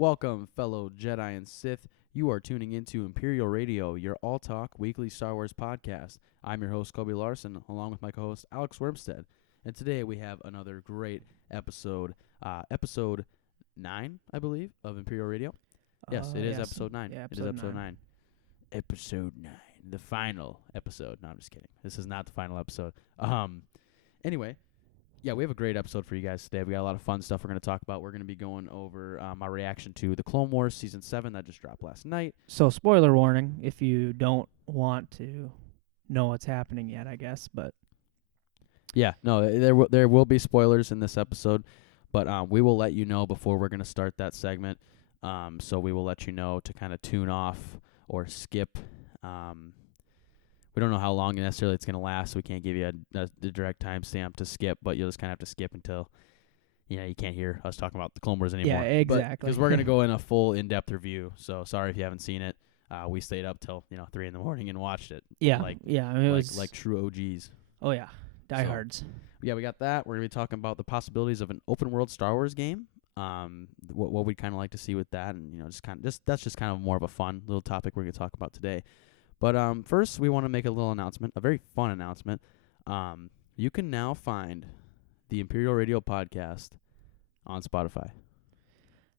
Welcome, fellow Jedi and Sith. You are tuning into Imperial Radio, your all-talk weekly Star Wars podcast. I'm your host, Kobe Larson, along with my co-host, Alex Wormstead. And today we have another great episode, episode 9, I believe, of Imperial Radio. Yes, it is episode 9. Yeah, it is episode 9. Episode 9, the final episode. No, I'm just kidding. This is not the final episode. Anyway. Yeah, we have a great episode for you guys today. We got a lot of fun stuff we're going to talk about. We're going to be going over my reaction to the Clone Wars Season 7 that just dropped last night. So, spoiler warning if you don't want to know what's happening yet, I guess. But yeah, no, there will be spoilers in this episode, but we will let you know before we're going to start that segment. So we will let you know to kind of tune off or skip. We don't know how long necessarily it's going to last, so we can't give you the direct timestamp to skip, but you'll just kind of have to skip until, you can't hear us talking about the Clone Wars anymore. Yeah, exactly. Because we're going to go in a full in-depth review, so sorry if you haven't seen it. We stayed up till 3 in the morning and watched it. Yeah, like it was like true OGs. Oh yeah, diehards. Yeah, we got that. We're going to be talking about the possibilities of an open-world Star Wars game. What we'd kind of like to see with that, and that's just kind of more of a fun little topic we're going to talk about today. But first, we want to make a little announcement, a very fun announcement. You can now find the Imperial Radio podcast on Spotify.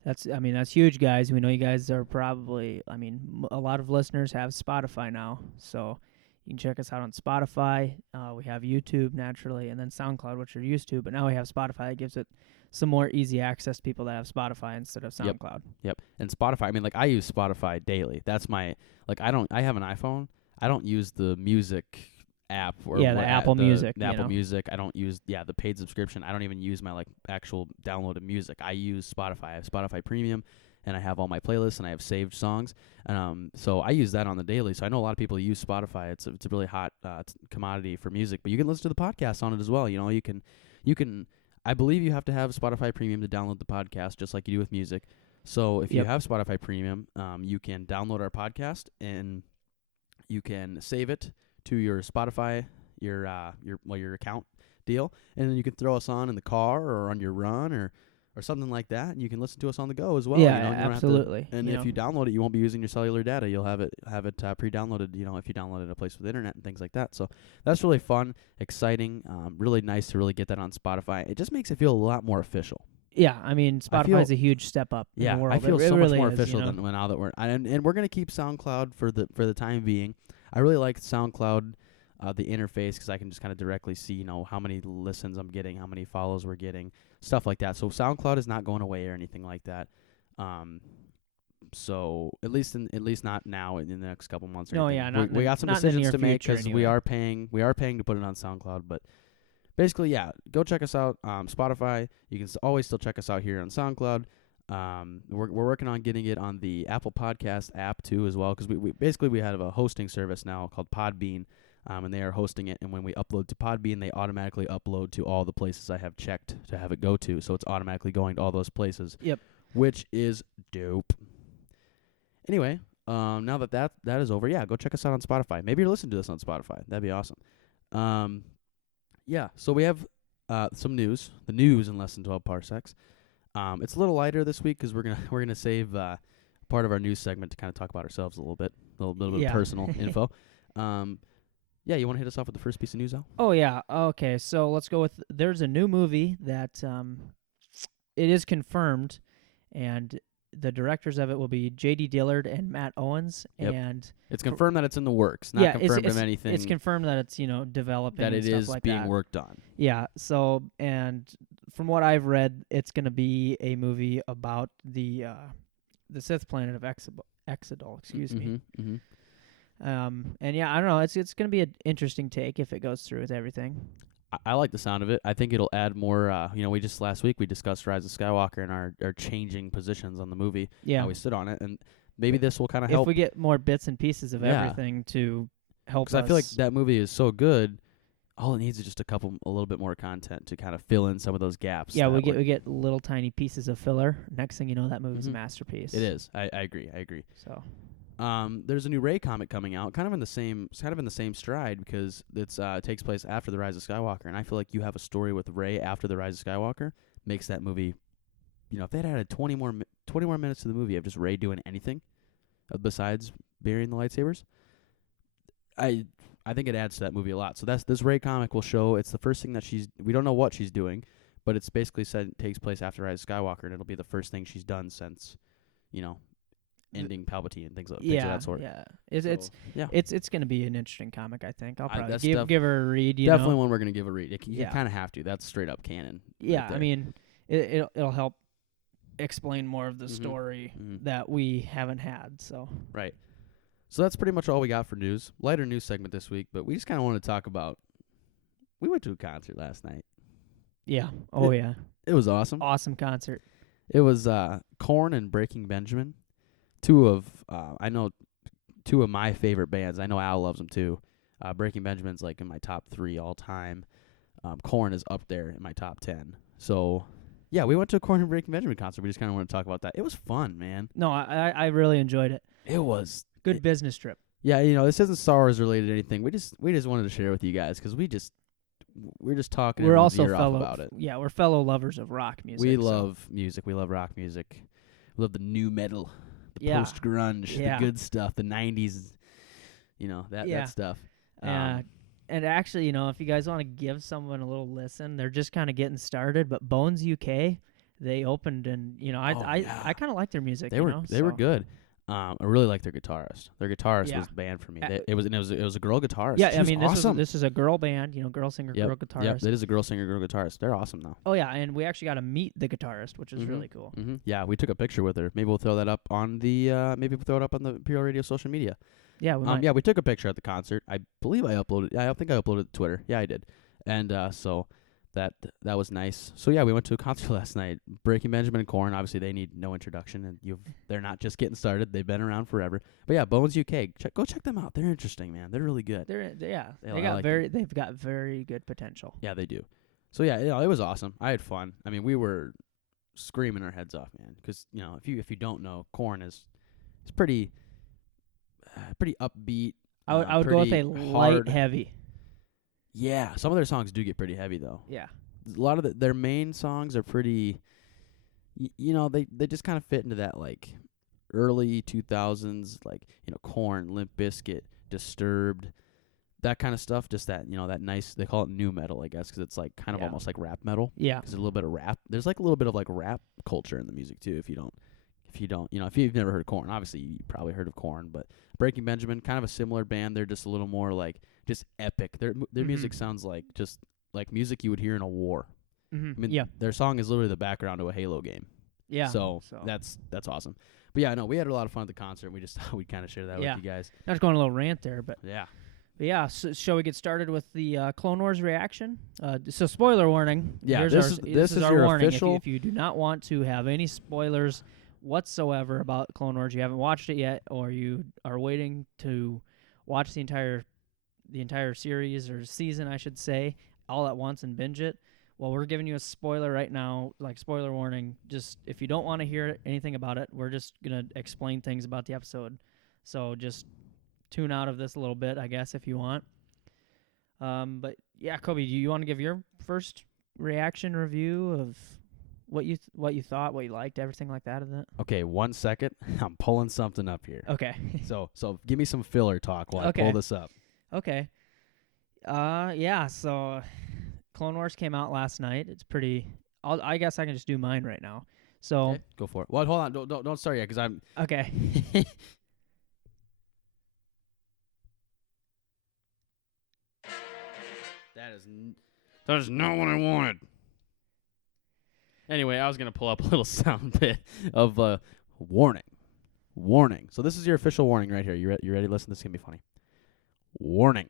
That's huge, guys. We know you guys are probably, a lot of listeners have Spotify now, so you can check us out on Spotify. We have YouTube, naturally, and then SoundCloud, which you're used to, but now we have Spotify. That gives it some more easy access to people that have Spotify instead of SoundCloud. Yep. And Spotify, I use Spotify daily. That's my, I have an iPhone. I don't use the music app. The Apple Music. The Apple Music. I don't use, the paid subscription. I don't even use my, actual downloaded music. I use Spotify. I have Spotify Premium, and I have all my playlists, and I have saved songs. So I use that on the daily. So I know a lot of people use Spotify. It's a really hot commodity for music. But you can listen to the podcast on it as well. You can. I believe you have to have Spotify Premium to download the podcast, just like you do with music. So if you have Spotify Premium, you can download our podcast and you can save it to your Spotify, your account deal, and then you can throw us on in the car or on your run or something like that, and you can listen to us on the go as well. Yeah, absolutely. If you download it, you won't be using your cellular data. You'll have it pre-downloaded. If you download it a place with internet and things like that. So that's really fun, exciting, really nice to really get that on Spotify. It just makes it feel a lot more official. Yeah, Spotify is a huge step up in the world. I feel it so really much more is, official than now that and we're gonna keep SoundCloud for the time being. I really like SoundCloud, the interface, because I can just kind of directly see how many listens I'm getting, how many follows we're getting, stuff like that. So SoundCloud is not going away or anything like that. So at least not now in the next couple months. No, yeah, we got some decisions to make because we are paying to put it on SoundCloud, but. Basically, go check us out. Spotify. You can always still check us out here on SoundCloud. We're working on getting it on the Apple Podcast app too as well, because we have a hosting service now called Podbean, and they are hosting it. And when we upload to Podbean, they automatically upload to all the places I have checked to have it go to. So it's automatically going to all those places. Yep. Which is dope. Anyway, now that is over, go check us out on Spotify. Maybe you're listening to this on Spotify. That'd be awesome. Yeah, so we have some news. The news in less than 12 parsecs. It's a little lighter this week because we're gonna save part of our news segment to kind of talk about ourselves a little bit of personal info. You want to hit us off with the first piece of news, Al? Oh yeah. Okay, so let's go with. There's a new movie that it is confirmed, and the directors of it will be J.D. Dillard and Matt Owens. Yep. And it's confirmed that it's in the works, not confirmed of anything. It's confirmed that it's developing, that and it stuff is like being that. worked on. Yeah. So, and from what I've read, it's going to be a movie about the Sith planet of Exodal. Excuse me. Mm-hmm. And yeah, I don't know. It's going to be an interesting take if it goes through with everything. I like the sound of it. I think it'll add more. We just last week we discussed Rise of Skywalker and our changing positions on the movie. Yeah, how we stood on it, and maybe this will kind of help. If we get more bits and pieces of everything to help us. Because I feel like that movie is so good. All it needs is just a little bit more content to kind of fill in some of those gaps. Yeah, we get little tiny pieces of filler. Next thing you know, that movie's a masterpiece. It is. I agree. So. There's a new Rey comic coming out, kind of in the same stride, because it takes place after the Rise of Skywalker, and I feel like you have a story with Rey after the Rise of Skywalker makes that movie if they'd added 20 more minutes to the movie of just Rey doing anything besides burying the lightsabers, I think it adds to that movie a lot. So this Rey comic will show it's the first thing that we don't know what she's doing, but it's basically said it takes place after Rise of Skywalker, and it'll be the first thing she's done since, ending Palpatine and things of that sort. Yeah. It's going to be an interesting comic, I think. I'll probably give her a read. Definitely one we're going to give a read. You kind of have to. That's straight up canon. Yeah, right there. I mean, it'll help explain more of the story that we haven't had. So right. So that's pretty much all we got for news. Lighter news segment this week, but we just kind of want to talk about. We went to a concert last night. Yeah. Oh yeah. It was awesome. Awesome concert. It was Korn and Breaking Benjamin. Two of my favorite bands. I know Al loves them too. Breaking Benjamin's like in my top 3 all time. Korn is up there in my top 10. So, yeah, we went to a Korn and Breaking Benjamin concert. We just kind of want to talk about that. It was fun, man. No, I really enjoyed it. It was good business trip. Yeah, this isn't Star Wars related or anything. We just wanted to share with you guys because we're just talking. We're also fellow about it. Yeah, we're fellow lovers of rock music. We love music. We love rock music. We love the new metal. Post grunge, the good stuff, the 90s, that stuff. And actually, if you guys want to give someone a little listen, they're just kind of getting started. But Bones UK, they opened, and I kind of like their music. They were good. I really like their guitarist. Their guitarist was the band for me. It was a girl guitarist. Yeah, she was awesome. This is a girl band. Girl singer, girl guitarist. Yep, it is a girl singer, girl guitarist. They're awesome though. Oh yeah, and we actually got to meet the guitarist, which is really cool. Mm-hmm. Yeah, we took a picture with her. Maybe we'll throw that up on the Imperial Radio social media. Yeah, we might. Yeah, we took a picture at the concert. I believe I uploaded. I think I uploaded it to Twitter. Yeah, I did. And so that was nice. So yeah, we went to a concert last night. Breaking Benjamin and Korn, obviously they need no introduction, and they're not just getting started. They've been around forever. But yeah, Bones UK, go check them out. They're interesting, man. They're really good. They've got very good potential. Yeah, they do. So yeah, it was awesome. I had fun. I mean, we were screaming our heads off, man. Because if you don't know, Korn is pretty upbeat. I would go with a light heavy. Yeah, some of their songs do get pretty heavy though. Yeah, a lot of their main songs are pretty. They just kind of fit into that like early 2000s, like Korn, Limp Bizkit, Disturbed, that kind of stuff. Just that that nice. They call it new metal, I guess, because it's like kind of almost like rap metal. Yeah, because a little bit of rap. There's like a little bit of like rap culture in the music too. If you've never heard of Korn, obviously you probably heard of Korn, but Breaking Benjamin, kind of a similar band. They're just a little more like just epic. Their music sounds like just like music you would hear in a war. Mm-hmm. I mean, their song is literally the background to a Halo game. Yeah. So that's awesome. But yeah, no, we had a lot of fun at the concert. We just thought we'd kind of share that with you guys. I was going a little rant there, but yeah. But yeah, so shall we get started with the Clone Wars reaction? So spoiler warning. Yeah, this is our your warning. official. If you do not want to have any spoilers whatsoever about Clone Wars, you haven't watched it yet, or you are waiting to watch the entire series or season, I should say, all at once and binge it. Well, we're giving you a spoiler right now, like spoiler warning. Just if you don't want to hear anything about it, we're just gonna explain things about the episode. So just tune out of this a little bit, I guess, if you want. But yeah, Kobe, do you want to give your first reaction review of what you thought, what you liked, everything like that of that? Okay, 1 second. I'm pulling something up here. Okay. So give me some filler talk while I pull this up. Okay. Yeah. So Clone Wars came out last night. It's pretty. I guess I can just do mine right now. So okay, go for it. Well, hold on. Don't start yet, because I'm okay. That is not what I wanted. Anyway, I was going to pull up a little sound bit of warning. Warning. So this is your official warning right here. You ready? Listen, this is going to be funny. Warning.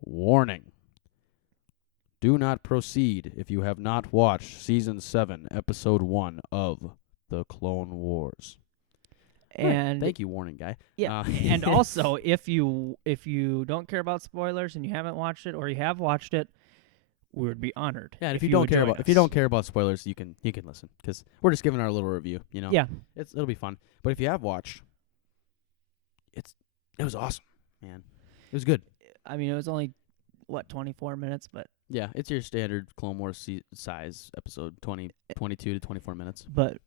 Warning. Do not proceed if you have not watched Season 7, Episode 1 of The Clone Wars. And thank you, warning guy. Yeah, and also if you don't care about spoilers and you haven't watched it, or you have watched it, we would be honored. Yeah, if you don't care about spoilers, you can listen, because we're just giving our little review. Yeah, it'll be fun. But if you have watched, it was awesome, man. It was good. I mean, it was only what 24 minutes, but Yeah, it's your standard Clone Wars size episode, 22 to 24 minutes. but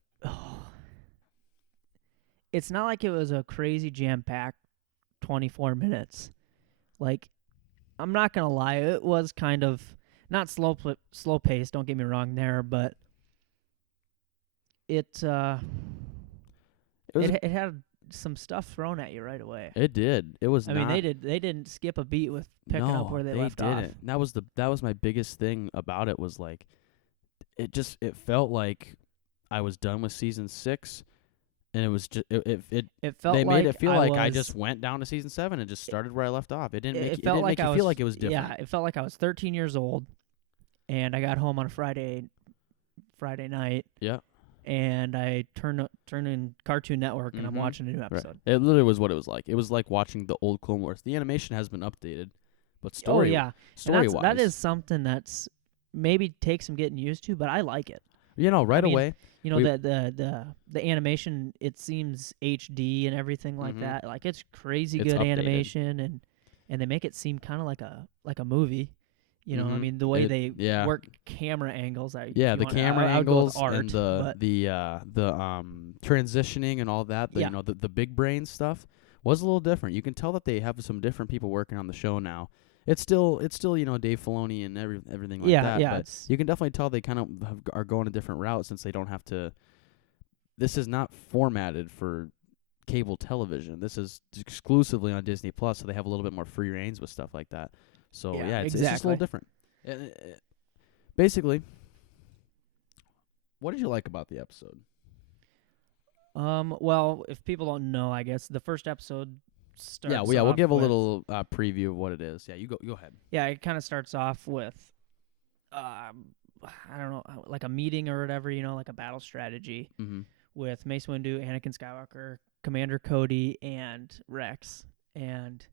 it's not like it was a crazy jam-packed 24 minutes. Like, I'm not gonna lie, it was kind of not slow paced. Don't get me wrong there, but it it had some stuff thrown at you right away. It did. It was. I mean, they didn't skip a beat with picking up where they left off. Didn't. That was my biggest thing about it, was like it felt like I was done with season 6, and it was just it felt they like made it feel like I just went down to season 7 and just started where I left off. It didn't make it didn't make you feel like it was different. Yeah, it felt like I was 13 years old, and I got home on a Friday night. Yeah. And I turn in Cartoon Network, and I'm watching a new episode. Right. It literally was what it was like. It was like watching the old Clone Wars. The animation has been updated, but story-wise, that is something that's maybe takes some getting used to, but I like it. Away. The animation, it seems HD and everything like that. Like, it's crazy good updated. Animation, and they make it seem kind of like a movie. I mean, the way they work camera angles. The camera angles and the transitioning and all that. The big brain stuff was a little different. You can tell that they have some different people working on the show now. It's still Dave Filoni and everything like that. Yeah, but you can definitely tell they kind of are going a different route, since they don't have to. This is not formatted for cable television. This is exclusively on Disney Plus, so they have a little bit more free reins with stuff like that. So it's just a little different. Basically, what did you like about the episode? Well, if people don't know, I guess the first episode starts. We'll give a little preview of what it is. Yeah, you go ahead. Yeah, it kind of starts off with, I don't know, like a meeting or whatever. Like a battle strategy with Mace Windu, Anakin Skywalker, Commander Cody, and Rex, and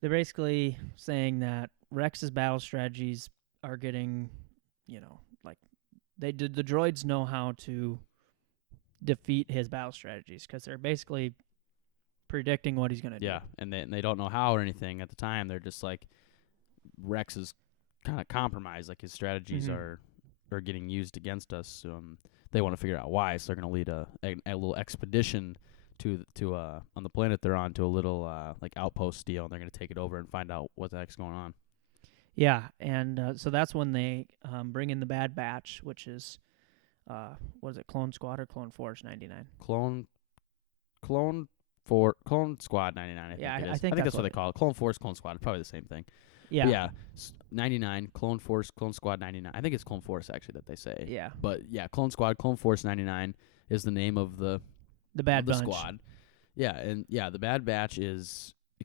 they're basically saying that Rex's battle strategies are getting, like the droids know how to defeat his battle strategies, because they're basically predicting what he's going to do. Yeah, and they don't know how or anything at the time. They're just like, Rex is kind of compromised. Like, his strategies are getting used against us. They want to figure out why, so they're going to lead a little expedition to on the planet they're on, to a little like outpost deal, and they're going to take it over and find out what the heck's going on. Yeah, and so that's when they bring in the Bad Batch, which is what is it, Clone Squad or Clone Force 99? Clone Squad 99. I think that's what they call it. Clone Force, Clone Squad, probably the same thing. Yeah. But yeah, 99, Clone Force, Clone Squad 99. I think it's Clone Force actually that they say. Yeah. But yeah, Clone Squad, Clone Force 99 is the name of the Bad Bunch. Squad. Yeah, and the Bad Batch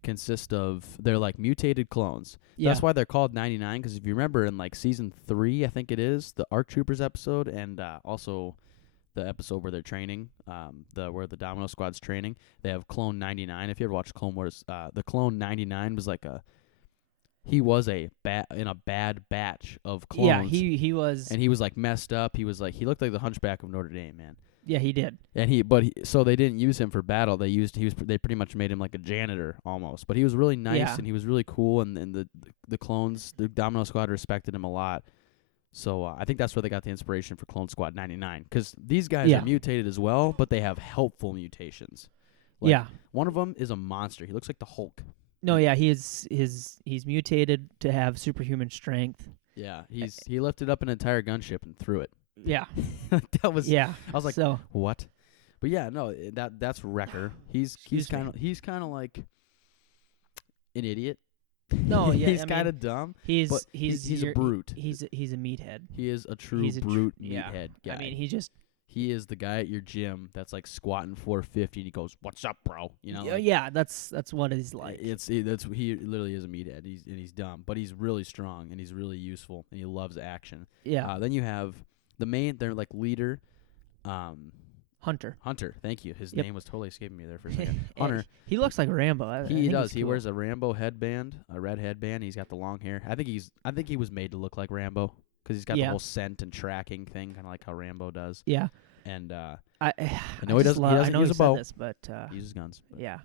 consists of, they're like mutated clones. Yeah. That's why they're called 99, because if you remember in like season 3, I think it is, the ARC Troopers episode, and also the episode where they're training, where the Domino Squad's training, they have Clone 99. If you ever watched Clone Wars, the Clone 99 was like he was in a bad batch of clones. Yeah, he was. And he was like messed up. He looked like the Hunchback of Notre Dame, man. Yeah, he did. And so they didn't use him for battle. They pretty much made him like a janitor almost. But he was really nice and he was really cool, and the clones, the Domino Squad, respected him a lot. So I think that's where they got the inspiration for Clone Squad 99, because these guys are mutated as well, but they have helpful mutations. Like, one of them is a monster. He looks like the Hulk. No, yeah, he's mutated to have superhuman strength. Yeah, he lifted up an entire gunship and threw it. Yeah. That was. Yeah. I was like, what? But yeah, no, that's Wrecker. He's kind of like an idiot. No, yeah, he's kind of dumb. He's a brute. He's a meathead. He is a true brute meathead guy. I mean, he is the guy at your gym that's like squatting 450, and he goes, "What's up, bro?" Yeah, that's what he's like. He literally is a meathead. He's dumb, but he's really strong and he's really useful, and he loves action. Yeah. Then you have their like leader, Hunter. Thank you. His name was totally escaping me there for a second. Hunter. He looks like Rambo. He does. He wears a Rambo headband, a red headband. He's got the long hair. I think he was made to look like Rambo, because he's got the whole scent and tracking thing, kind of like how Rambo does. Yeah. And I know he doesn't use a bow. but he uses guns. Yeah.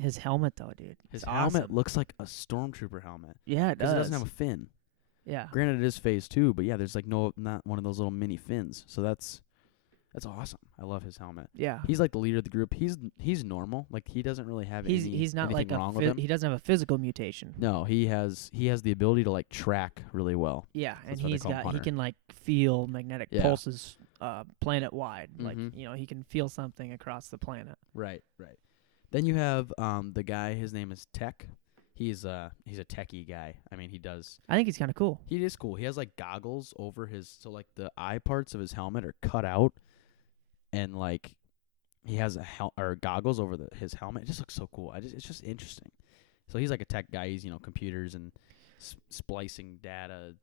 His helmet though, dude. His It's helmet awesome. looks like a stormtrooper helmet Yeah, it because does. it doesn't have a fin. Yeah. Granted, it is phase 2, but yeah, there's like not one of those little mini fins. So that's awesome. I love his helmet. Yeah. He's like the leader of the group. He's normal. Like he doesn't really have He's not anything like wrong with him. he doesn't have a physical mutation. No, he has the ability to like track really well. Yeah, and That's why they he's call him got he Hunter. can like feel magnetic Yeah. pulses planet wide. Like, Mhm. he can feel something across the planet. Right. Then you have the guy. His name is Tech. He's a techie guy. I mean, he I think he's kind of cool. is cool. He has like goggles over his, so like the eye parts of his helmet are cut out, and like he has or goggles over his helmet. It just looks so cool. It's just interesting. So he's like a tech guy. He's computers and splicing data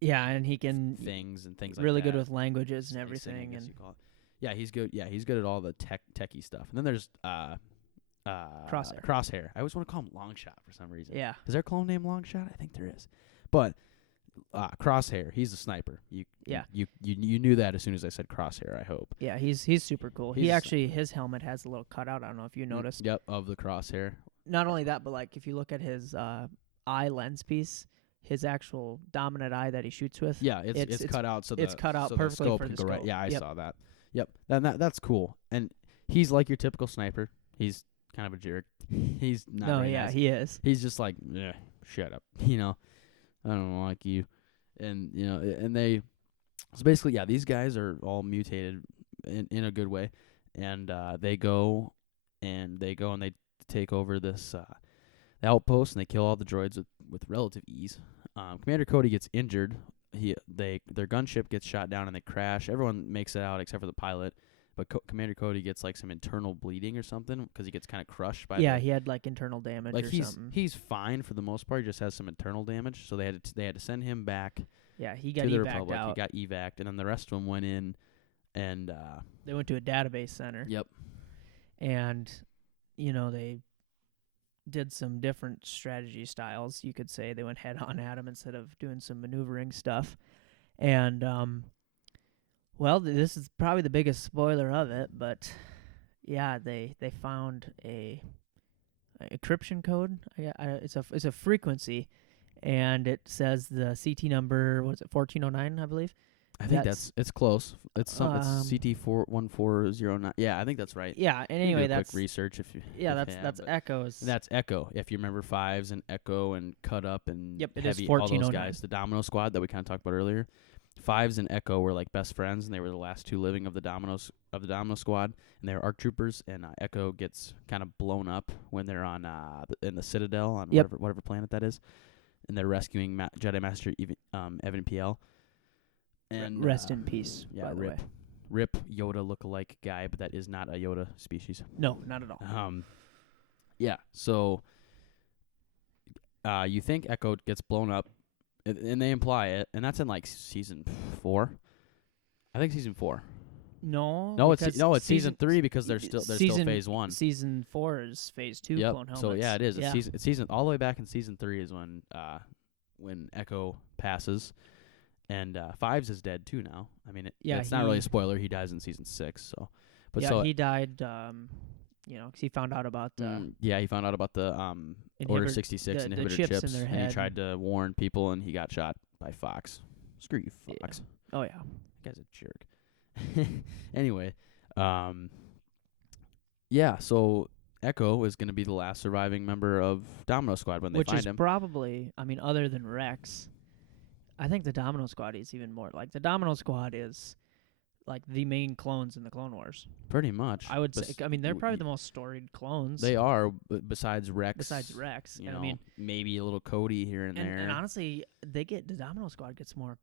Yeah, and he can things and things really like that. good with languages and Splicing, I everything. guess And you call it. Yeah, he's good. Yeah, he's good at all the techie stuff. And then there's Crosshair. I always want to call him Longshot for some reason. yeah, Is there a clone named Longshot? I think there is. But Crosshair, he's a sniper. You knew that as soon as I said Crosshair, I hope. yeah, he's super cool. He He's- actually his helmet has a little cutout. I don't know if you noticed. Yep, of the Crosshair. Not only that, but like if you look at his eye lens piece, his actual dominant eye that he shoots with. Yeah, it's cut out so it's cut out so perfectly the scope for can the go right. scope. Yeah, I Yep. saw that. Yep. That's cool. And he's like your typical sniper. He's kind of a jerk. He's not No, very yeah, nice. he is. He's just like, shut up. I don't like you. And and they so basically, yeah, these guys are all mutated in a good way. And they go and they take over this the outpost, and they kill all the droids with relative ease. Commander Cody gets injured. Their gunship gets shot down and they crash. Everyone makes it out except for the pilot. But Commander Cody gets like some internal bleeding or something because he gets kind of crushed by Yeah, he had like internal damage like or he's something. he's fine for the most part. He just has some internal damage, so they had to send him back Yeah, he got to the evac'd Republic. out. He got evac'd, and then the rest of them went in, and They went to a database center. yep, And they did some different strategy styles. You could say they went head on at him instead of doing some maneuvering stuff. And well, this is probably the biggest spoiler of it, but yeah, they found a encryption code. It's a frequency, and it says the CT number. What is it? 1409, I believe. I think That's- it's close. It's Um, CT 1409. Yeah, I think that's right. Yeah, and You can anyway, do a that's quick research if you. yeah, if that's you have, that's but Echoes. that's Echo. If you remember Fives and Echo and Cut Up and Yep, it is Heavy, all those 1409. guys, the Domino Squad that we kind of talked about earlier. Fives and Echo were like best friends, and they were the last two living of the Domino Squad, and they were ARC troopers. And Echo gets kind of blown up when they're on in the Citadel on Yep. whatever planet that is, and they're rescuing Jedi Master Evan Piel. And Rest in peace. yeah, by the rip. way. Rip Yoda look-alike guy, but that is not a Yoda species. No, not at all. Yeah. So, you think Echo gets blown up, and they imply it, and that's in like season 4. I think season 4. No, No, because it's season 3 because they're still season- phase 1. Season 4 is phase 2. Yep. Clone helmets. So yeah, it is. Yeah. It's season all the way back in season 3 is when Echo passes, and Fives is dead too now. I mean, it's not really a spoiler. He dies in season 6. So, but yeah, so he died. 'Cause he found out about he found out about the Order 66 the inhibitor chips in chips, their and he head. tried to warn people, and he got shot by Fox. Screw you, Yeah. Fox. Oh yeah. That guy's a jerk. Anyway, yeah. So Echo is going to be the last surviving member of Domino Squad when they Which find is him. probably, other than Rex, I think the Domino Squad is even more. Like the Domino Squad is like the main clones in the Clone Wars. Pretty much. I would say. They're probably the w- most storied clones. They are, besides Rex. Besides Rex, You and know, maybe a little Cody here and there. and honestly, the Domino Squad gets more,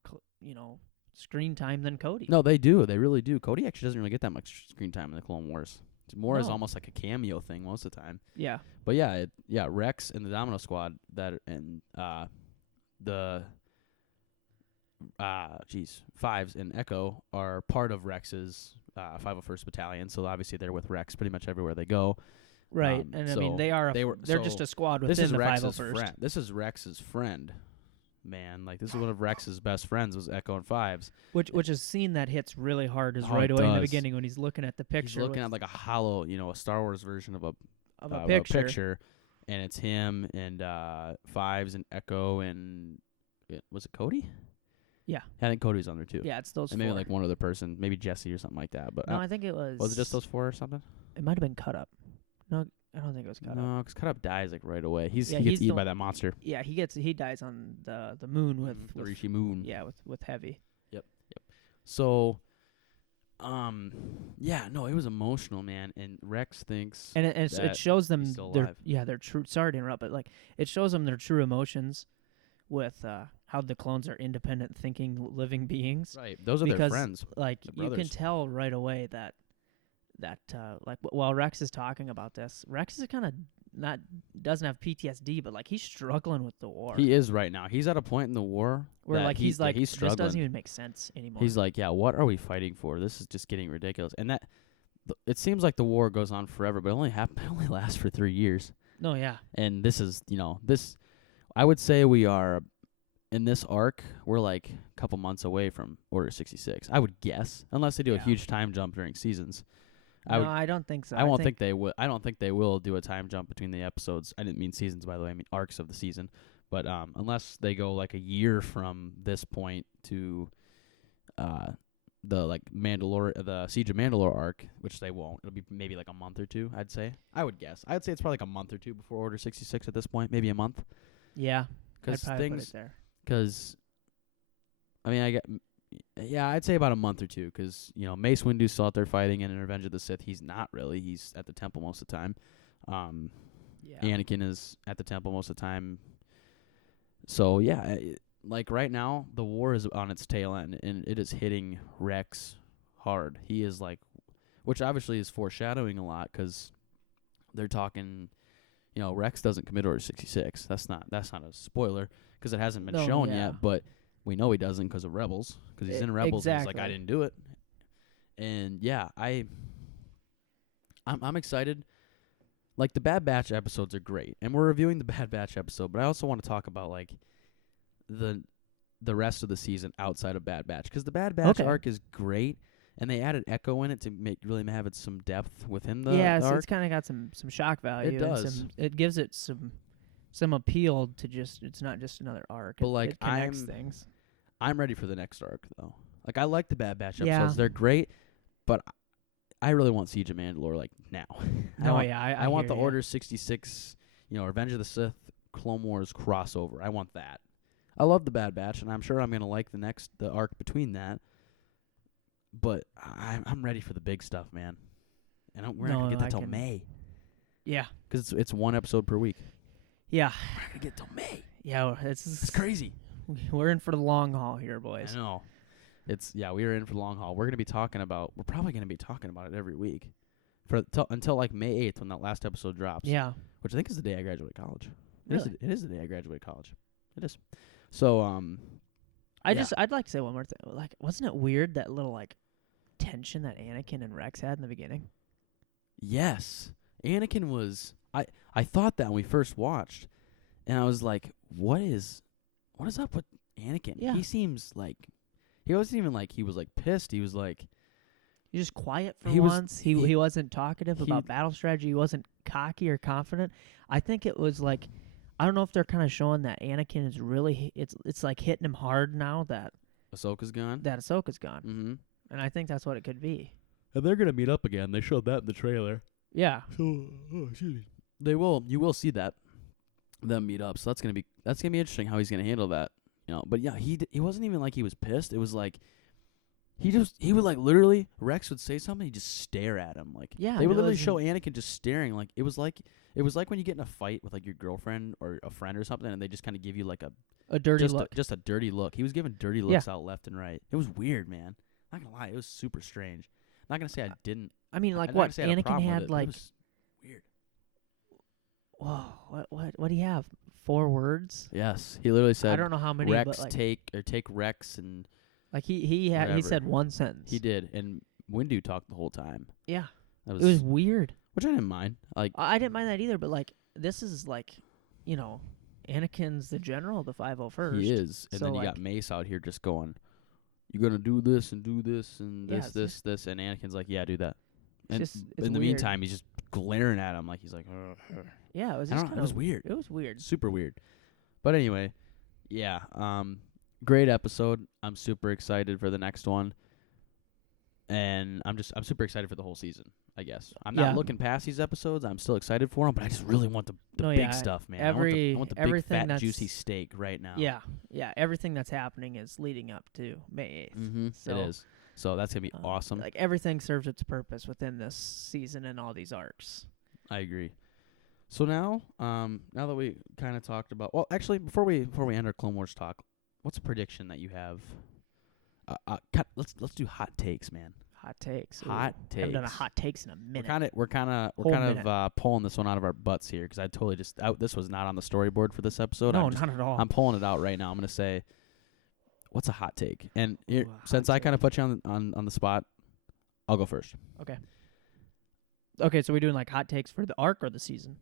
screen time than Cody. No, they do. They really do. Cody actually doesn't really get that much screen time in the Clone Wars. It's more as No. almost like a cameo thing most of the time. Yeah. But yeah, Rex and the Domino Squad and the Fives and Echo are part of Rex's 501st Battalion. So obviously they're with Rex pretty much everywhere they go. Right, and I mean so they are. They're so just a squad This within is the Rex's 501st. friend. This is Rex's friend. Man, like this is one of Rex's best friends was Echo and Fives. Which is a scene that hits really hard is Oh, right it away in the does. beginning when he's looking at the picture. He's looking at like a hollow, a Star Wars version of of a picture. and it's him and Fives and Echo and was it Cody? Yeah. I think Cody's on there too. Yeah, it's those And four. maybe like one other person, maybe Jesse or something like that. But No, I think it was. was it just those four or something? It might have been Cut Up. No, I don't think it was Cut Up. No, because Cut Up dies like right away. He Yeah, gets he's eaten the- by that monster. Yeah, he dies on the moon with The Rishi Moon. yeah with Heavy. So, yeah, no, it was emotional, man. And Rex thinks And it that shows them he's still their alive. their true. Sorry to interrupt, but like it shows them their true emotions with how the clones are independent thinking living beings. Right. Those are their Because, friends. Like The you can brothers. tell right away that like while Rex is talking about this, Rex is kind of not doesn't have PTSD, but like he's struggling with the war. He is right now. He's at a point in the war where that like he's like he's this struggling. doesn't even make sense anymore. He's like, yeah, what are we fighting for? This is just getting ridiculous. And it seems like the war goes on forever, but it only lasts for 3 years. no, yeah, And this is, this. I would say we are in this arc. We're like a couple months away from Order 66. I would guess, unless they do a Yeah. huge time jump during seasons. I don't think so. I won't think they will. I don't think they will do a time jump between the episodes. I didn't mean seasons, by the way. I mean arcs of the season. But unless they go like a year from this point to the like the Siege of Mandalore arc, which they won't. It'll be maybe like a month or two. I'd say. I would guess. I'd say it's probably like a month or two before Order 66 at this point. Maybe a month. Yeah, I'd Because probably put it there. Because I mean, I'd say about a month or two, because Mace Windu's still out there fighting, and in Revenge of the Sith, he's not really. He's at the temple most of the time. Yeah, Anakin is at the temple most of the time. So yeah, like right now, the war is on its tail end, and it is hitting Rex hard. He is like, which obviously is foreshadowing a lot, because they're talking. Rex doesn't commit Order 66. That's not a spoiler, because it hasn't been No, shown yeah. yet, but we know he doesn't because of Rebels, because he's in Rebels and he's like, I Exactly. didn't do it. And yeah, I'm excited. Like the Bad Batch episodes are great, and we're reviewing the Bad Batch episode, but I also want to talk about like the rest of the season outside of Bad Batch, because the Bad Batch Okay. arc is great, and they added Echo in it to really have it some depth within the yeah, so arc. it's kind of got some shock value. and does. it gives it some appeal to just it's not just another arc. But, it, like, it connects I'm- things. I'm ready for the next arc, though. Like, I like the Bad Batch Yeah. episodes. They're great, but I really want Siege of Mandalore, like, now. I want hear the ya. Order 66, Revenge of the Sith, Clone Wars crossover. I want that. I love the Bad Batch, and I'm sure I'm going to like the arc between that. But I'm ready for the big stuff, man. And we're not going to get that till May. Yeah, Because it's one episode per week. yeah, We're not going to get till May. yeah. It's crazy. We're in for the long haul here, boys. I know. We are in for the long haul. We're probably going to be talking about it every week until like May 8th when that last episode drops. Yeah, Which I think is the day I graduate college. Really? It is the day I graduate college. It is. So yeah. I'd like to say one more thing. Like, wasn't it weird that little like tension that Anakin and Rex had in the beginning? yes. Anakin was I thought that when we first watched, and I was like, what is up with Anakin? Yeah. He seems like he wasn't even like he was like pissed. He was like He was just quiet for He was- once. he- He wasn't talkative he- about battle strategy. He wasn't cocky or confident. I think it was like, I don't know if they're kind of showing that Anakin is really it's like hitting him hard now that Ahsoka's gone. Ahsoka's gone, Mm-hmm. and I think that's what it could be. And they're gonna meet up again. They showed that in the trailer. Yeah, So, excuse me. They will. You will see that them meet up. So that's gonna be interesting how he's gonna handle that. But yeah, he wasn't even like he was pissed. It was like he would like literally Rex would say something, he'd just stare at him. Like Yeah, they would no, literally it's- show Anakin just staring. Like it was like when you get in a fight with like your girlfriend or a friend or something, and they just kind of give you like a dirty look. just a dirty look. He was giving dirty looks out left and right. It was weird, man. Not gonna lie, it was super strange. Not gonna say I didn't. I mean, I'm like not what gonna say I had a Anakin problem with had it, but it like. was weird. Whoa, what do you have? 4 words? Yes, he literally said I don't know how many, Rex but like, take Rex, and like he whatever. said one sentence. he did. And Windu talked the whole time. Yeah, That it was weird. which I didn't mind. Like I didn't mind that either, but like this is like, Anakin's the general of the 501st. he is, and So, then you got like- Mace out here just going, "You're gonna do this and do this and Yeah, this, it's this, and Anakin's like, "Yeah, do that." And It's in the weird. meantime, he's just glaring at him like he's like, Yeah, it was I just don't know. It was weird. It was weird. Super weird. But anyway, yeah. Great episode. I'm super excited for the next one. And I'm super excited for the whole season, I guess. I'm not looking past these episodes. I'm still excited for them, but I just really want the big stuff, man. I want the big, fat, juicy steak right now. Yeah, yeah. Everything that's happening is leading up to May 8th. Mm-hmm. So, it is. So that's going to be awesome. Like, everything serves its purpose within this season and all these arcs. I agree. So now that we kind of talked about... Well, actually, before we end our Clone Wars talk, what's a prediction that you have? Let's do hot takes, man. Hot takes. Hot takes. I haven't done a hot takes in a minute. We're kind of pulling this one out of our butts here because I totally this was not on the storyboard for this episode. No, not at all. I'm pulling it out right now. I'm gonna say, what's a hot take? And since I kind of put you on the spot, I'll go first. Okay. Okay, so we're doing like hot takes for the arc or the season?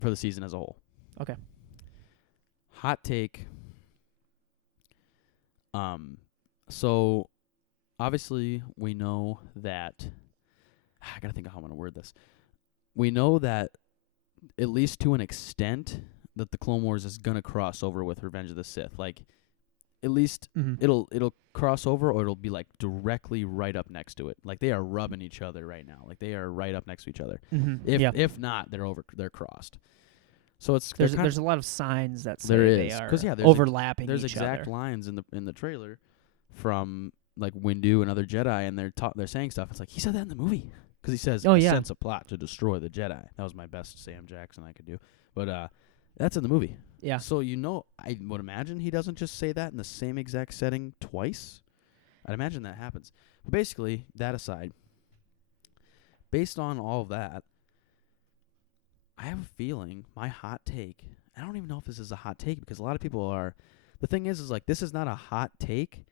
For the season as a whole. Okay. Hot take. So obviously we know that I gotta think of how I'm gonna word this. We know that at least to an extent that the Clone Wars is gonna cross over with Revenge of the Sith. Like at least it'll cross over, or it'll be like directly right up next to it. Like they are rubbing each other right now. Like they are right up next to each other. If not, they're crossed. So there's a lot of signs that say they are there's overlapping there's each exact other. lines in the trailer from like Windu and other Jedi, and they're saying stuff. It's like he said that in the movie because he says sense a plot to destroy the Jedi. That was my best Sam Jackson I could do, but that's in the movie. Yeah. So I would imagine he doesn't just say that in the same exact setting twice. I'd imagine that happens. But basically, that aside, based on all of that, I have a feeling my hot take, I don't even know if this is a hot take because a lot of people are, the thing is like this is not a hot take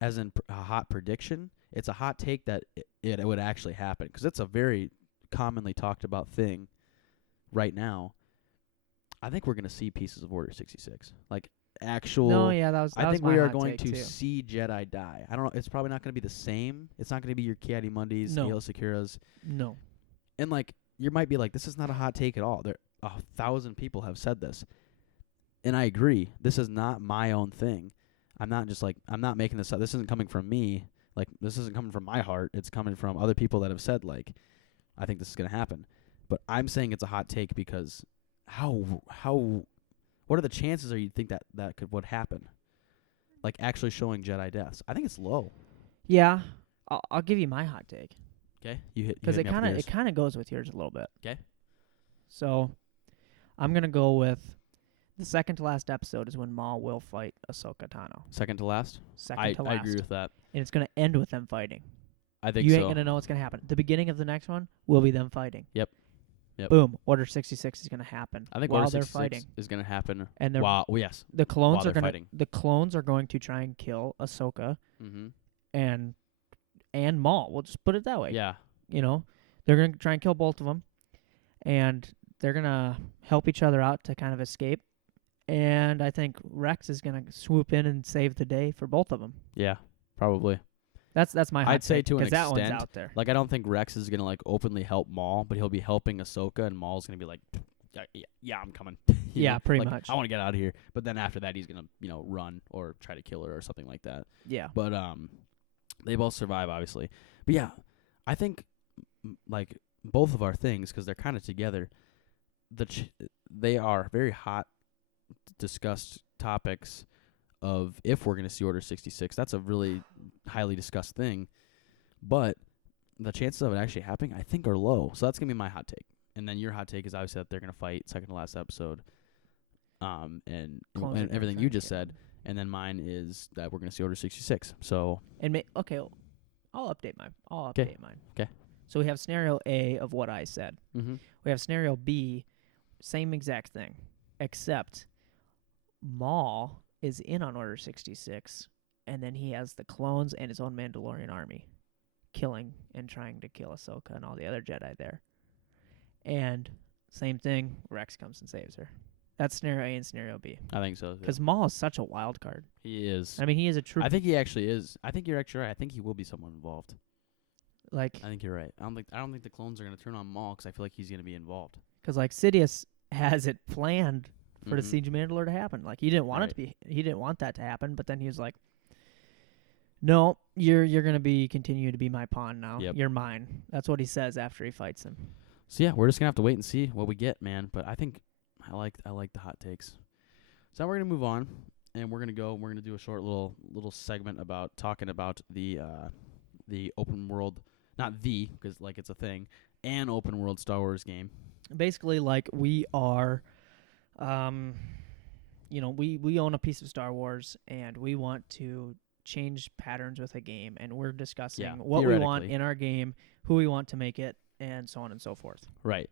as in a hot prediction. It's a hot take that it would actually happen because it's a very commonly talked about thing right now. I think we're going to see pieces of Order 66. Like actual... No, yeah, that was I think my we are hot going take to too. see Jedi die. I don't know. It's probably not going to be the same. It's not going to be your Ki-Adi-Mundis, No. Aayla Securas. No. And like, you might be like, this is not a hot take at all. 1,000 people have said this. And I agree. This is not my own thing. I'm not making this up. This isn't coming from me. Like, this isn't coming from my heart. It's coming from other people that have said, like, I think this is going to happen. But I'm saying it's a hot take because what are the chances you think that would happen? Like, actually showing Jedi deaths. I think it's low. Yeah. I'll give you my hot take. Okay, you hit Because me up with yours. it kind of goes with yours a little bit. Okay. So, I'm gonna go with the second to last episode is when Maul will fight Ahsoka Tano. Second to last? Second to last. I agree with that. And it's gonna end with them fighting. I think you so. ain't gonna know what's gonna happen. The beginning of the next one will be them fighting. Yep. Boom. Order 66 is gonna happen. I think while Order they're 66 fighting. is gonna happen. And yes. The clones while are gonna fighting. The clones are going to try and kill Ahsoka and Maul. We'll just put it that way. Yeah. You know, they're going to try and kill both of them, and they're going to help each other out to kind of escape. And I think Rex is going to swoop in and save the day for both of them. Yeah, probably. That's my hot I'd say take, to an 'cause that extent. one's out there. Like, I don't think Rex is gonna like openly help Maul, but he'll be helping Ahsoka, and Maul's gonna be like, "Yeah, I'm coming." Yeah, pretty like, much. I want to get out of here. But then after that, he's gonna run or try to kill her or something like that. Yeah. But they both survive, obviously. But yeah, I think like both of our things, because they're kind of together, they are very hot, discussed topics of if we're going to see Order 66. That's a really highly discussed thing. But the chances of it actually happening, I think, are low. So that's going to be my hot take. And then your hot take is obviously that they're going to fight second to last episode. And everything you just said. And then mine is that we're going to see Order 66. So Okay, I'll update mine. Mine. Okay. So we have scenario A of what I said. Mm-hmm. We have scenario B, same exact thing, except Maul is in on Order 66, and then he has the clones and his own Mandalorian army killing and trying to kill Ahsoka and all the other Jedi there. And same thing, Rex comes and saves her. That's scenario A and scenario B. I think so. Because Maul is such a wild card. He is. I mean, he is a true... I think he actually is. I think you're actually right. I think he will be someone involved. Like, I think you're right. I don't think the clones are gonna turn on Maul because I feel like he's gonna be involved. because like Sidious has it planned for the Mhm. Siege of Mandalore to happen. Like he didn't want it Right. to be. He didn't want that to happen. But then he was like, "No, you're gonna continue to be my pawn now. Yep. You're mine." That's what he says after he fights him. So yeah, we're just gonna have to wait and see what we get, man. But I think I like the hot takes. So now we're gonna move on, and we're gonna do a short little segment about talking about the open world, not the, because like it's a thing, an open world Star Wars game. Basically, like we are, we own a piece of Star Wars, and we want to change patterns with a game, and we're discussing Yeah, what we want theoretically. in our game, who we want to make it, and so on and so forth. Right.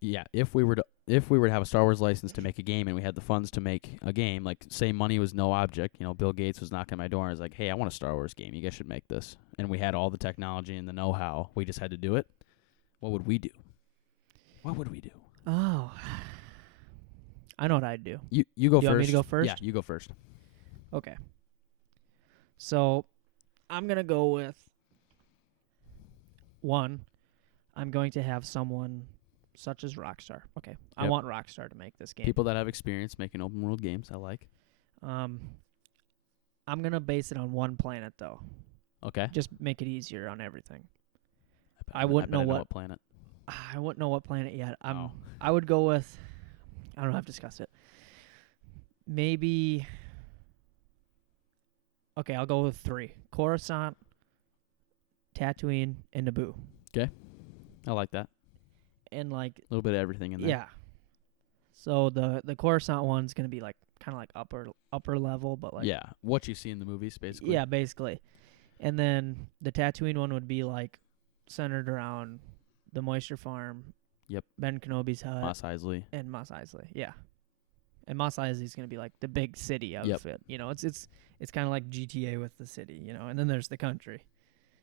Yeah. If we were to have a Star Wars license to make a game, and we had the funds to make a game, like say money was no object, Bill Gates was knocking on my door and was like, "Hey, I want a Star Wars game. You guys should make this." And we had all the technology and the know-how. We just had to do it. What would we do? What would we do? Oh, I know what I'd do. You go You first. want me to go first? Yeah, you go first. Okay. So, I'm going to go with one. I'm going to have someone such as Rockstar. Okay. I Yep. want Rockstar to make this game. People that have experience making open world games, I like. I'm going to base it on one planet, though. Okay. Just make it easier on everything. I I wouldn't bet know what- planet. I wouldn't know what planet yet. Oh. I would go with, I don't know, I've discussed it. Maybe, okay, I'll go with 3. Coruscant, Tatooine, and Naboo. I like that. And like, A little bit of everything in there. yeah. So the Coruscant one's gonna be like kind of like upper level, but like Yeah. What you see in the movies, basically. yeah, basically. And then the Tatooine one would be like centered around the Moisture Farm. Yep. Ben Kenobi's hut Mos Eisley. and Mos Eisley. Yeah. And Mos Eisley's gonna be like the big city of Yep. it. It's kind of like GTA with the city, and then there's the country.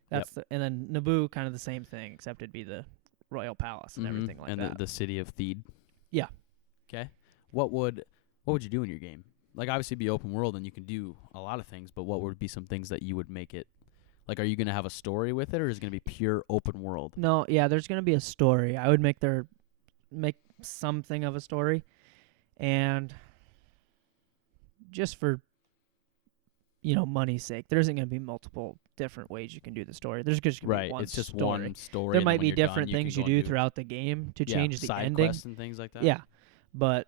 That's and then Naboo kind of the same thing, except it'd be the royal palace and everything like and that. the city of Theed. Yeah. Okay. What would you do in your game? Like obviously be open world and you can do a lot of things, but what would be some things that you would make it? Like, are you gonna have a story with it, or is it gonna be pure open world? No, yeah, there's gonna be a story. I would make something of a story, and just for money's sake, there isn't gonna be multiple different ways you can do the story. There's just gonna Right. be one It's just story. one story. There and then might when be you're done, different can things go you and do throughout the game to change the side ending. quests and things like that. Yeah, but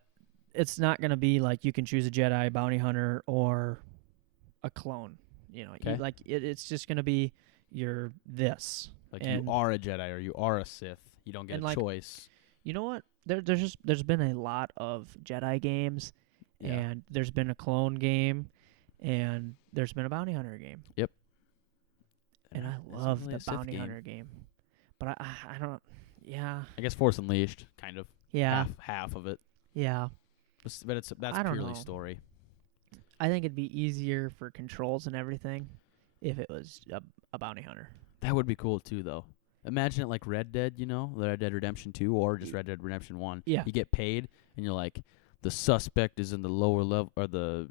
it's not gonna be like you can choose a Jedi, bounty hunter, or a clone. Okay. It's just gonna be your this. Like And- you are a Jedi or you are a Sith. You don't get and a like, choice. You know what? There's been a lot of Jedi games, Yeah. and there's been a clone game, and there's been a bounty hunter game. And I Isn't love really the a Sith bounty game. hunter game, but I don't. Yeah, I guess Force Unleashed, kind of. yeah, Half of it. yeah. But that's I don't purely know. story. I think it'd be easier for controls and everything if it was a bounty hunter. That would be cool too, though. Imagine it like Red Dead, Red Dead Redemption 2 or just Red Dead Redemption 1. Yeah. You get paid, and you're like, the suspect is in the lower level or the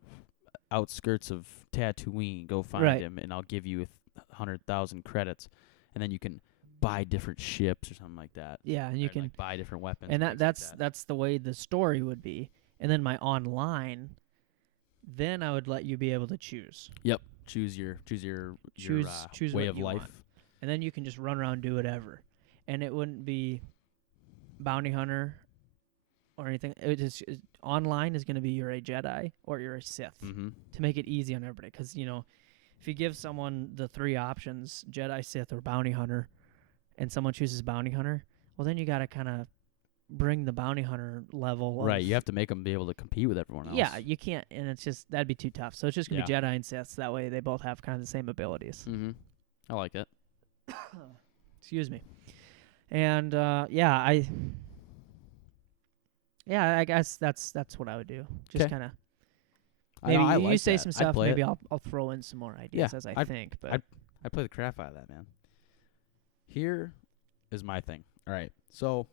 outskirts of Tatooine. Go find Right. him, and I'll give you 100,000 credits, and then you can buy different ships or something like that. Yeah, and you Or, can, like, buy different weapons. and things that's like that. that's the way the story would be. And then my online, then I would let you be able to choose. choose your Choose way what of you life. want. And then you can just run around and do whatever. And it wouldn't be bounty hunter or anything. Online is going to be you're a Jedi or you're a Sith Mm-hmm. to make it easy on everybody. Because, if you give someone the 3 options, Jedi, Sith, or bounty hunter, and someone chooses bounty hunter, well, then you got to kind of bring the bounty hunter level. Right, of- you have to make them be able to compete with everyone else. Yeah, you can't. And it's just, that'd be too tough. So it's just going to Yeah. be Jedi and Sith. That way they both have kind of the same abilities. Mm-hmm. I like it. Excuse me. And I guess that's what I would do. Just 'Kay. kind of I maybe I you like say that. some I'd stuff. play Maybe it. I'll throw in some more ideas Yeah, as I I'd- think. But I play the crap out of that, man. Here is my thing. All right, so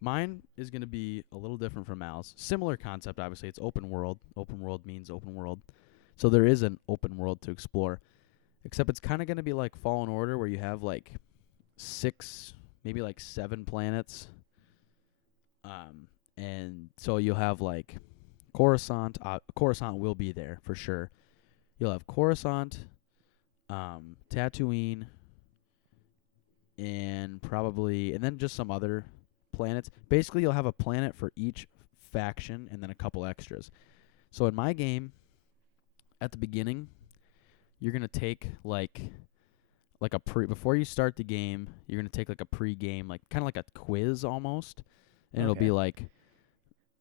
mine is going to be a little different from Al's. Similar concept, obviously. It's open world. Open world means open world. So there is an open world to explore. except it's kind of going to be like Fallen Order, where you have like 6, maybe like 7 planets. And so you'll have like Coruscant. Coruscant will be there for sure. You'll have Coruscant, Tatooine, and then just some other planets. Basically, you'll have a planet for each faction and then a couple extras. So in my game, at the beginning, you're gonna take like before you start the game, you're gonna take like a pre-game, like kind of like a quiz almost, and it'll be like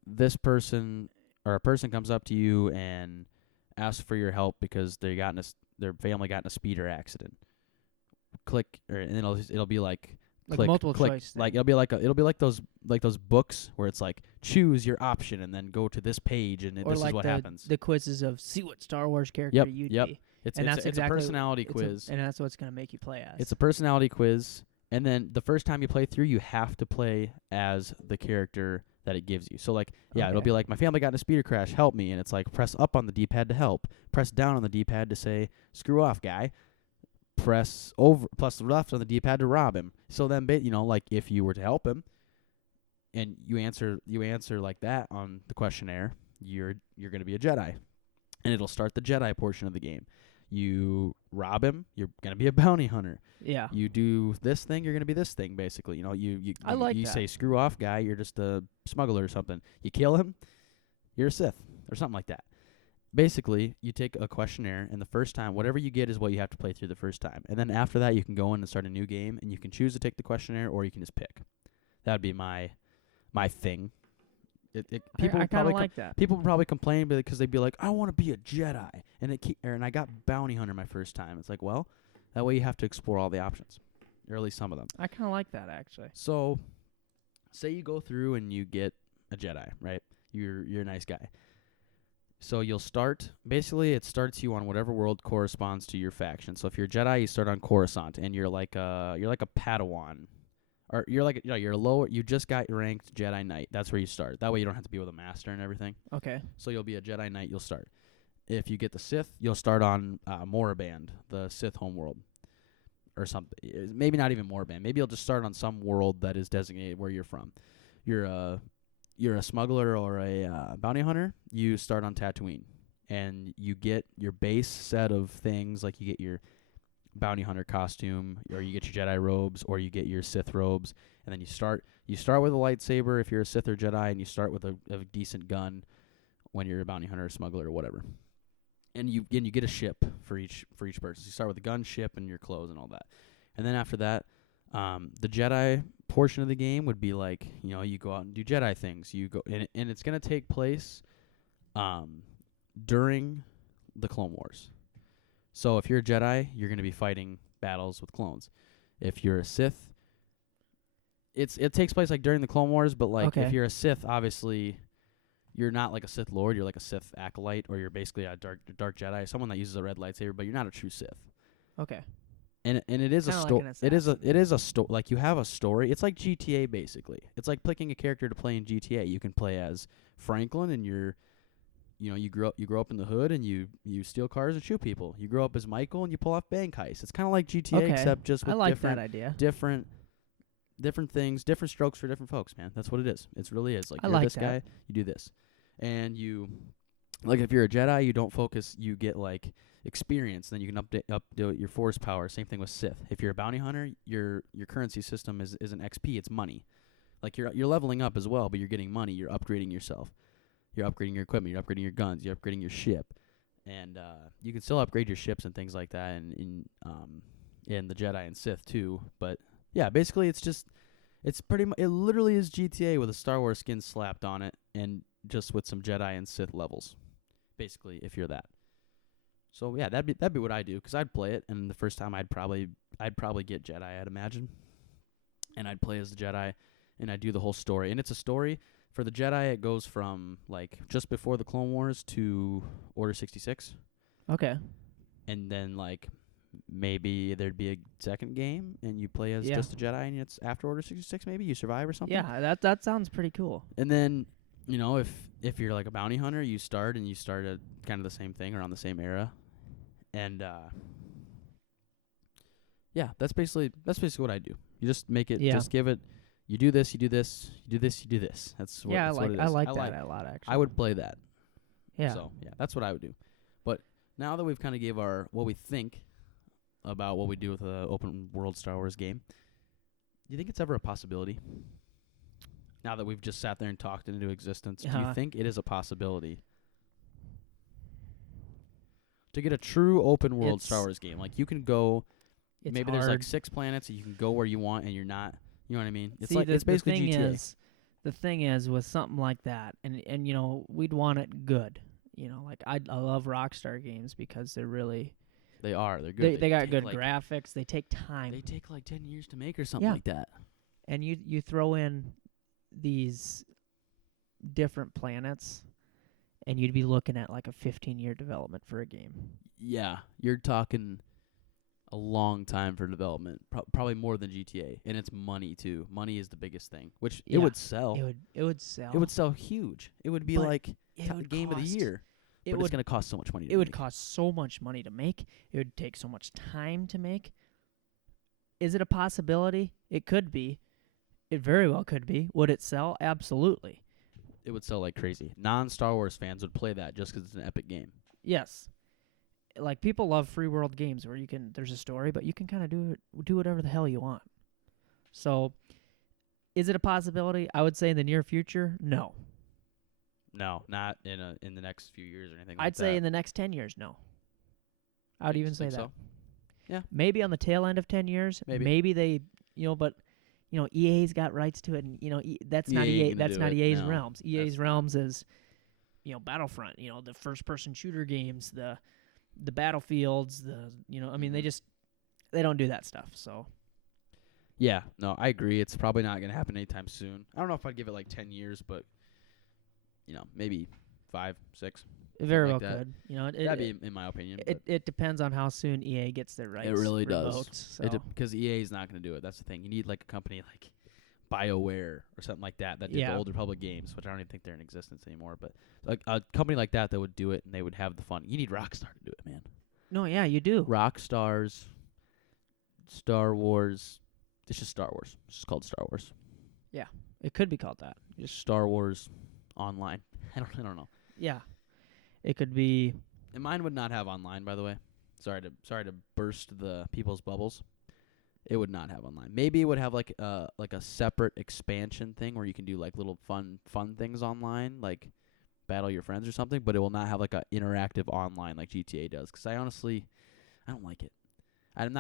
this person or a person comes up to you and asks for your help because their family got in a speeder accident. Click, and it'll be like click, multiple click, choice thing. like it'll be like those books where it's like choose your option and then go to this page and or this like is what happens. the quizzes of see what Star Wars character Yep, you'd yep. be. It's And it's, that's it's exactly a personality quiz. and that's what's going to make you play as. It's a personality quiz, and then the first time you play through, you have to play as the character that it gives you. So like, it'll be like, my family got in a speeder crash, help me, and it's like press up on the D-pad to help, press down on the D-pad to say screw off, guy. Press left on the D-pad to rob him. So then, like if you were to help him, and you answer like that on the questionnaire, you're going to be a Jedi, and it'll start the Jedi portion of the game. You rob him, you're going to be a bounty hunter. Yeah. You do this thing, you're going to be this thing, basically. You say screw off, guy, you're just a smuggler or something. You kill him, you're a Sith or something like that. Basically, you take a questionnaire, and the first time, whatever you get is what you have to play through the first time. And then after that, you can go in and start a new game, and you can choose to take the questionnaire, or you can just pick. That would be my thing. People I kind of like that. People would probably complain because they'd be like, I want to be a Jedi, and I got bounty hunter my first time. It's like, well, that way you have to explore all the options, or at least some of them. I kind of like that, actually. So, say you go through and you get a Jedi, right? You're a nice guy. So you'll start. Basically, it starts you on whatever world corresponds to your faction. So if you're a Jedi, you start on Coruscant, and you're like a Padawan. Or you just got ranked Jedi Knight. That's where you start. That way you don't have to be with a master and everything. Okay. So you'll be a Jedi Knight, you'll start. If you get the Sith, you'll start on Moraband, the Sith homeworld. Or something. Maybe not even Moraband. Maybe you'll just start on some world that is designated where you're from. You're a smuggler or a bounty hunter, you start on Tatooine. And you get your base set of things, like you get your bounty hunter costume, or you get your Jedi robes, or you get your Sith robes, and then you start with a lightsaber if you're a Sith or Jedi, and you start with a decent gun when you're a bounty hunter or smuggler or whatever. And you get a ship for each person. So you start with a gun, ship, and your clothes and all that. And then after that, the Jedi portion of the game would be like, you go out and do Jedi things. You go and it's gonna take place during the Clone Wars. So if you're a Jedi, you're going to be fighting battles with clones. If you're a Sith, it takes place like during the Clone Wars, but like if you're a Sith, obviously you're not like a Sith Lord, you're like a Sith acolyte, or you're basically a dark Jedi, someone that uses a red lightsaber, but you're not a true Sith. Okay. And it is Kinda a like story. an It is a story. Like you have a story. It's like GTA basically. It's like picking a character to play in GTA. You can play as Franklin, and you grow up in the hood, and you steal cars and shoot people. You grow up as Michael, and you pull off bank heists. It's kind of like GTA, except just with I like that idea. different things, different strokes for different folks, man. That's what it is. It really is. Like I you're like this that. guy, you do this, and like if you're a Jedi, you don't focus. You get like experience, then you can update your force power. Same thing with Sith. If you're a bounty hunter, your currency system is an XP. It's money. Like you're leveling up as well, but you're getting money. You're upgrading yourself. You're upgrading your equipment, you're upgrading your guns, you're upgrading your ship. And you can still upgrade your ships and things like that in the Jedi and Sith too. But yeah, basically it literally is GTA with a Star Wars skin slapped on it, and just with some Jedi and Sith levels. Basically, if you're that. So yeah, that'd be what I do, because I'd play it, and the first time I'd probably get Jedi, I'd imagine. And I'd play as the Jedi, and I'd do the whole story. And it's a story. For the Jedi, it goes from, like, just before the Clone Wars to Order 66. Okay. And then, like, maybe there'd be a second game, and you play as just a Jedi, and it's after Order 66, maybe? You survive or something? Yeah, that sounds pretty cool. And then, if you're, like, a bounty hunter, you start at kind of the same thing, around the same era. And Yeah, that's basically what I do. You just make it, Yeah. just give it. You do this, you do this, you do this, you do this. That's what. Yeah, That's what it is. I like that a lot actually. I would play that. Yeah. So yeah, that's what I would do. But now that we've kind of gave our what we think about what we do with an open world Star Wars game, do you think it's ever a possibility? Now that we've just sat there and talked it into existence, do you think it is a possibility to get a true open world Star Wars game? Like you can go, maybe there's like 6 planets and you can go where you want and you're not, you know what I mean? It's like it's basically GTA. The thing is with something like that, and you know, we'd want it good. You know, like I love Rockstar games because they're really they're good. They got good graphics. They take time. They take like 10 years to make or something like that. And you throw in these different planets, and you'd be looking at like a 15-year development for a game. Yeah, you're talking a long time for development, probably more than GTA, and it's money too. Money is the biggest thing, which it would sell. It would sell. It would sell huge. It would be like game of the year. But it's going to cost so much money to make. It would cost so much money to make. It would take so much time to make. Is it a possibility? It could be. It very well could be. Would it sell? Absolutely. It would sell like crazy. Non-Star Wars fans would play that just 'cause it's an epic game. Yes. Like, people love free world games where there's a story, but you can kind of do whatever the hell you want. So, is it a possibility? I would say in the near future, no. No, not in the next few years or anything like that. I'd say in the next 10 years, no. I would even say that. So? Yeah. Maybe on the tail end of 10 years. Maybe they, but EA's got rights to it, and that's not EA. That's not EA's realms. EA's realms is, Battlefront. The first-person shooter games, the Battlefields, they don't do that stuff. So. Yeah, no, I agree. It's probably not going to happen anytime soon. I don't know if I'd give it like 10 years, but maybe 5, 6. It very well could. That'd be in my opinion. It depends on how soon EA gets their rights. It really revoked, does. So. Because EA is not going to do it. That's the thing. You need like a company like BioWare or something like that did the Old Republic games, which I don't even think they're in existence anymore. But like a company like that would do it and they would have the fun. You need Rockstar to do it, man. No, yeah, you do. Rockstar's Star Wars. It's just Star Wars. It's just called Star Wars. Yeah, it could be called that. Just Star Wars Online. I don't know. Yeah, it could be. And mine would not have online, by the way. Sorry to burst the people's bubbles. It would not have online. Maybe it would have like a separate expansion thing where you can do like little fun things online, like battle your friends or something. But it will not have like a interactive online like GTA does. Because I don't like it.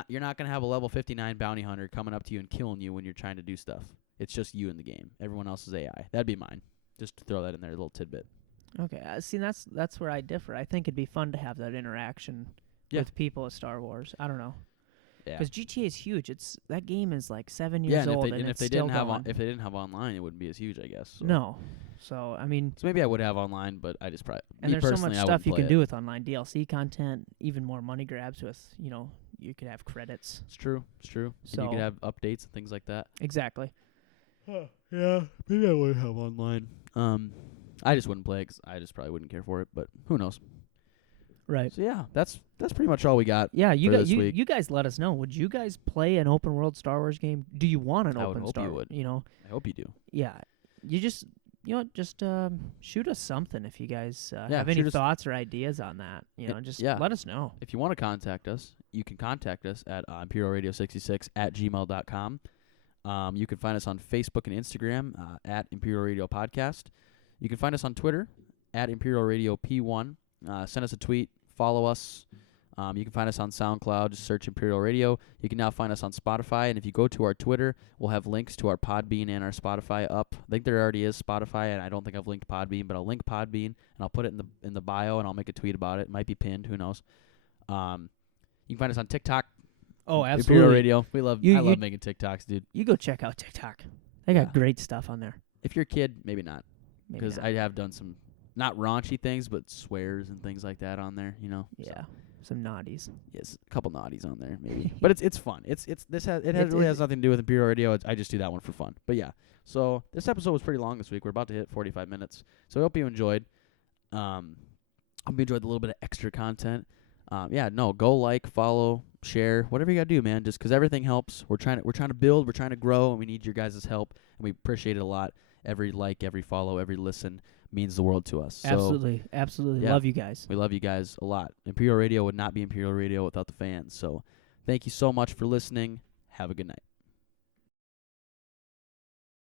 You're not gonna have a level 59 bounty hunter coming up to you and killing you when you're trying to do stuff. It's just you in the game. Everyone else is AI. That'd be mine. Just to throw that in there, a little tidbit. Okay, see, that's where I differ. I think it'd be fun to have that interaction with people at Star Wars. I don't know. Yeah. Because GTA is huge. That game is like 7 years old, and if they didn't have online, it wouldn't be as huge, I guess. So. No. So I mean. So maybe I would have online, but I just probably. And there's so much stuff you can do with online DLC content, even more money grabs with you could have credits. It's true. So and you could have updates and things like that. Exactly. Yeah, maybe I would have online. I just wouldn't play it 'cause I just probably wouldn't care for it, but who knows? Right. So yeah, that's pretty much all we got. Yeah, you guys let us know. Would you guys play an open world Star Wars game? Do you want an open Star Wars? I hope you do. Yeah. You just shoot us something if you guys have any thoughts or ideas on that. Let us know. If you want to contact us, you can contact us at imperialradio66@gmail.com. You can find us on Facebook and Instagram at Imperial Radio Podcast. You can find us on Twitter at Imperial Radio P1. Send us a tweet. Follow us. You can find us on SoundCloud. Just search Imperial Radio. You can now find us on Spotify. And if you go to our Twitter, we'll have links to our Podbean and our Spotify up. I think there already is Spotify, and I don't think I've linked Podbean, but I'll link Podbean, and I'll put it in the bio, and I'll make a tweet about it. It might be pinned. Who knows? You can find us on TikTok. Oh, absolutely. Imperial Radio. I love making TikToks, dude. You go check out TikTok. They got great stuff on there. If you're a kid, maybe not. Because I have done some, not raunchy things, but swears and things like that on there, Yeah, some naughties. Yes, a couple naughties on there, maybe. But it's fun. It really has nothing to do with Imperial Radio. I just do that one for fun. But yeah, so this episode was pretty long this week. We're about to hit 45 minutes. So I hope you enjoyed. I hope you enjoyed a little bit of extra content. Go like, follow, share, whatever you gotta do, man. Just 'cause everything helps. We're trying to build, we're trying to grow, and we need your guys' help, and we appreciate it a lot. Every like, every follow, every listen means the world to us. So Absolutely. yeah, Love you guys. we love you guys a lot. Imperial Radio would not be Imperial Radio without the fans. So thank you so much for listening. Have a good night.